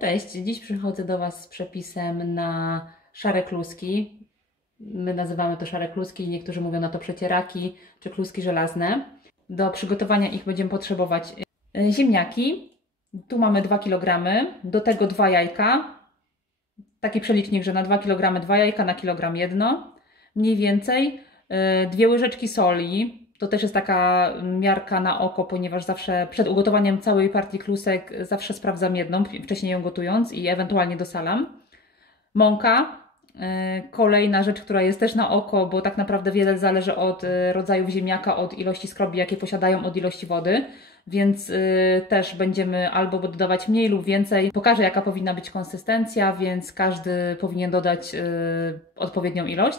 Cześć, dziś przychodzę do Was z przepisem na szare kluski. My nazywamy to szare kluski, niektórzy mówią na to przecieraki czy kluski żelazne. Do przygotowania ich będziemy potrzebować ziemniaki. Tu mamy 2 kg, do tego 2 jajka. Taki przelicznik, że na 2 kg 2 jajka, na kilogram jedno. Mniej więcej 2 łyżeczki soli. To też jest taka miarka na oko, ponieważ zawsze przed ugotowaniem całej partii klusek zawsze sprawdzam jedną, wcześniej ją gotując i ewentualnie dosalam. Mąka, kolejna rzecz, która jest też na oko, bo tak naprawdę wiele zależy od rodzajów ziemniaka, od ilości skrobi, jakie posiadają, od ilości wody, więc też będziemy albo dodawać mniej lub więcej. Pokażę, jaka powinna być konsystencja, więc każdy powinien dodać odpowiednią ilość.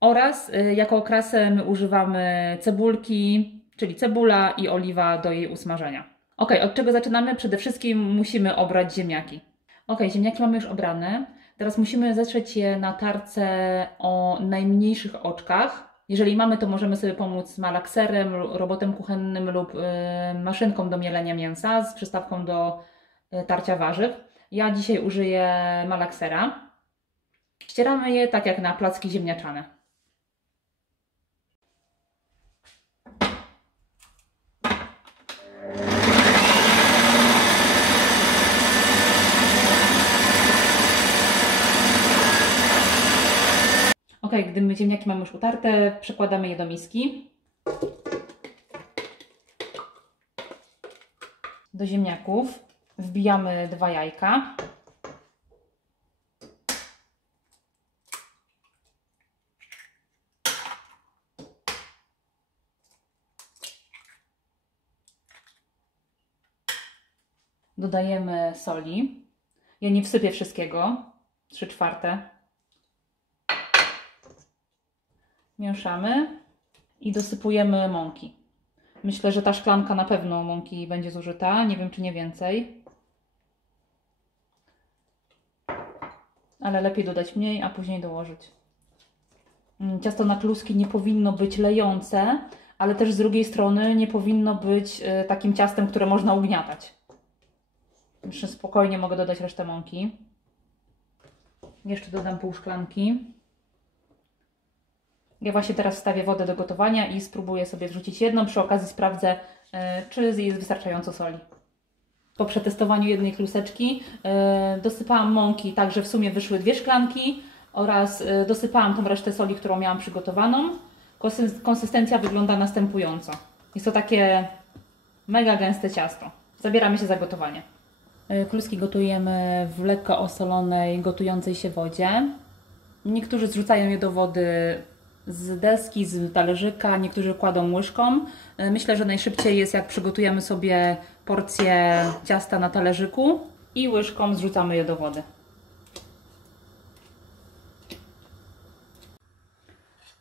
Oraz jako okrasę my używamy cebulki, czyli cebula i oliwa do jej usmażenia. Ok, od czego zaczynamy? Przede wszystkim musimy obrać ziemniaki. Ok, ziemniaki mamy już obrane. Teraz musimy zetrzeć je na tarce o najmniejszych oczkach. Jeżeli mamy, to możemy sobie pomóc malakserem, robotem kuchennym lub maszynką do mielenia mięsa z przystawką do tarcia warzyw. Ja dzisiaj użyję malaksera. Ścieramy je tak jak na placki ziemniaczane. Ok, gdy ziemniaki mamy już utarte, przekładamy je do miski. Do ziemniaków wbijamy 2 jajka. Dodajemy soli. Ja nie wsypię wszystkiego, 3/4. Mieszamy i dosypujemy mąki. Myślę, że ta szklanka na pewno mąki będzie zużyta, nie wiem czy nie więcej. Ale lepiej dodać mniej, a później dołożyć. Ciasto na kluski nie powinno być lejące, ale też z drugiej strony nie powinno być takim ciastem, które można ugniatać. Jeszcze spokojnie mogę dodać resztę mąki. Jeszcze dodam pół szklanki. Ja właśnie teraz wstawię wodę do gotowania i spróbuję sobie wrzucić jedną. Przy okazji sprawdzę, czy jest wystarczająco soli. Po przetestowaniu jednej kluseczki dosypałam mąki, tak że w sumie wyszły 2 szklanki oraz dosypałam tą resztę soli, którą miałam przygotowaną. Konsystencja wygląda następująco. Jest to takie mega gęste ciasto. Zabieramy się za gotowanie. Kluski gotujemy w lekko osolonej, gotującej się wodzie. Niektórzy zrzucają je do wody z deski, z talerzyka, niektórzy kładą łyżką. Myślę, że najszybciej jest, jak przygotujemy sobie porcję ciasta na talerzyku i łyżką zrzucamy je do wody.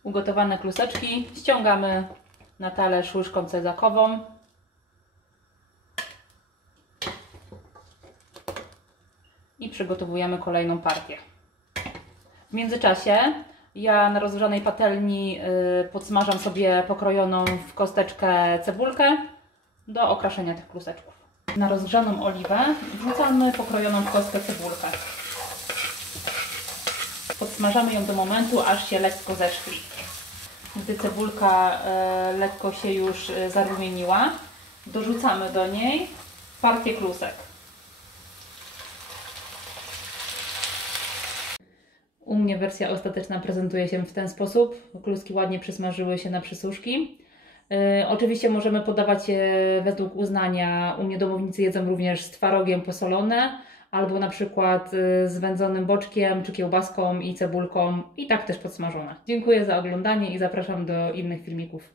Ugotowane kluseczki ściągamy na talerz łyżką cezakową. I przygotowujemy kolejną partię. W międzyczasie ja na rozgrzanej patelni podsmażam sobie pokrojoną w kosteczkę cebulkę do okraszenia tych kluseczków. Na rozgrzaną oliwę wrzucamy pokrojoną w kostkę cebulkę. Podsmażamy ją do momentu, aż się lekko zeszkli. Gdy cebulka lekko się już zarumieniła, dorzucamy do niej partię klusek. U mnie wersja ostateczna prezentuje się w ten sposób. Kluski ładnie przysmażyły się na przysuszki. Oczywiście możemy podawać je według uznania. U mnie domownicy jedzą również z twarogiem posolone, albo na przykład z wędzonym boczkiem, czy kiełbaską i cebulką i tak też podsmażone. Dziękuję za oglądanie i zapraszam do innych filmików.